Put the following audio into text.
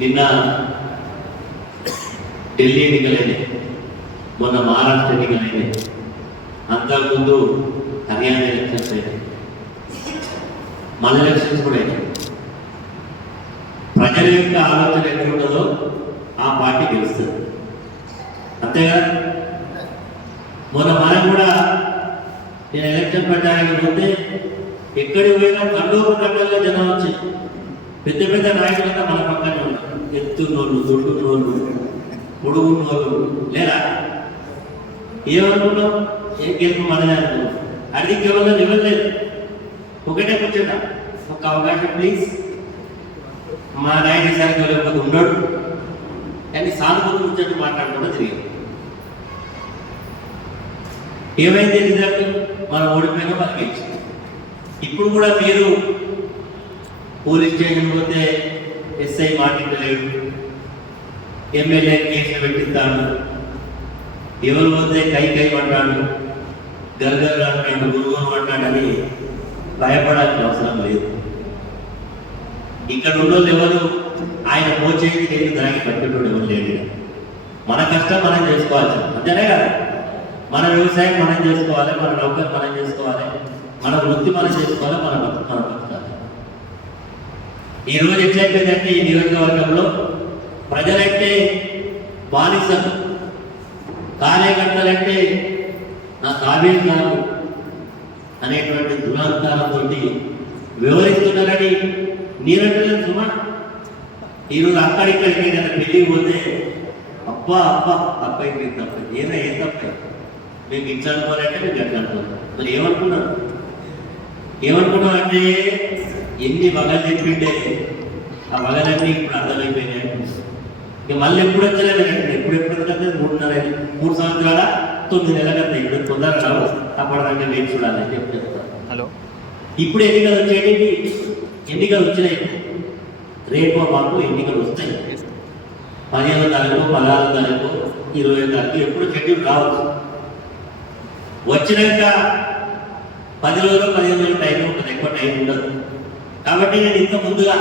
నిన్న ఢిల్లీ ఎన్నికలైనాయి మొన్న మహారాష్ట్ర ఎన్నికలైనాయి అంతకుముందు హర్యానా ఎలక్షన్స్ అయినాయి మన ఎలక్షన్స్ కూడా అయినాయి. ప్రజల యొక్క ఆలోచన ఎక్కడ ఆ పార్టీ గెలుస్తుంది. అంతేగా? మొన్న మనం కూడా నేను ఎలక్షన్ ప్రచారానికి పోతే ఎక్కడికి పోయినా కండోపు కండల్లో జనం వచ్చి పెద్ద పెద్ద నాయకులంతా మన పక్కనే ఉన్నారు. ఎత్తున్నోళ్ళు దొడ్డున్నోళ్ళు పొడుగున్నోళ్ళు లేరా? ఏమనుకున్నాం ఏం గెలుపు మనదే అనుకున్నాం అది కేవలం ఇవ్వలేదు ఒకటే కూర్చుంటా ఒక అవకాశం ప్లీజ్ మా నాయన సరిగ్గా లేకపోతే ఉన్నాడు కానీ సానుభూతి ముచ్చట్టు మాట్లాడకుండా తిరిగి. ఏమైతే రిజల్ట్ మనం ఓడిపోయినా మనకి ఇప్పుడు కూడా మీరు పోలీస్ స్టేషన్ పోతే ఎస్ఐ మాట్లాడలేడు ఎమ్మెల్యే కేసులు పెట్టిస్తాడు ఎవరు పోతే కై కై అంటాడు గర్గర్ అంటాడు గురుగురు అంటాడని భయపడాల్సిన అవసరం లేదు. ఇక్కడ ఉన్నోళ్ళు ఎవరు? ఆయన పోచేది లేదు దానికి పట్టేటోడు ఎవరు లేడు మన కష్టం మనం చేసుకోవాలి అంతేనే కదా? మన వ్యవసాయం మనం చేసుకోవాలి మన నౌకర్ మనం చేసుకోవాలి మన వృత్తి మనం చేసుకోవాలి మన మన ఈ రోజు ఎట్లయిపోయిందంటే ఈ నియోజకవర్గంలో ప్రజలంటే బానిసలు కార్యకర్తలంటే నా తాబేలు కాదు అనేటువంటి దురహంకారంతో వివరిస్తున్నారని నీరంటే సుమా ఈరోజు అక్కడిక్కడికి ఏదైనా పెళ్ళికి పోతే అబ్బా అబ్బా తప్పైంది తప్ప ఏదో ఏం తప్ప? మీకు ఇట్లా అనుకోవాలంటే మీకు అట్లా అనుకోవాలి మరి ఏమనుకున్నారు? ఏమనుకున్నావు అంటే ఎన్ని వగలు చెప్పిండే ఆ వగలన్నీ ఇప్పుడు అర్థమైపోయినాయి. ఇక మళ్ళీ ఎప్పుడు వచ్చలేదు ఎప్పుడు ఎప్పుడు వచ్చలేదు మూడున్నర మూడు సంవత్సరాల తొమ్మిది నెలల కదా ఇప్పుడు తొందరగా రావు. అప్పటిదాకా వేచి చూడాలి అని చెప్పి చెప్తాను హలో. ఇప్పుడు ఎన్నికలు వచ్చేటివి ఎన్నికలు వచ్చినాయి. రేపు మాకు ఎన్నికలు వస్తాయి. పదిహేనో తారీఖు పదహారో తారీఖు ఇరవై తారీఖు ఎప్పుడు షెడ్యూల్ రావచ్చు వచ్చినాక పది రోజులు పదిహేను రోజులు టైం ఉంటుంది. ఎక్కువ టైం ఉండదు. కాబట్టి నేను ఇంత ముందుగా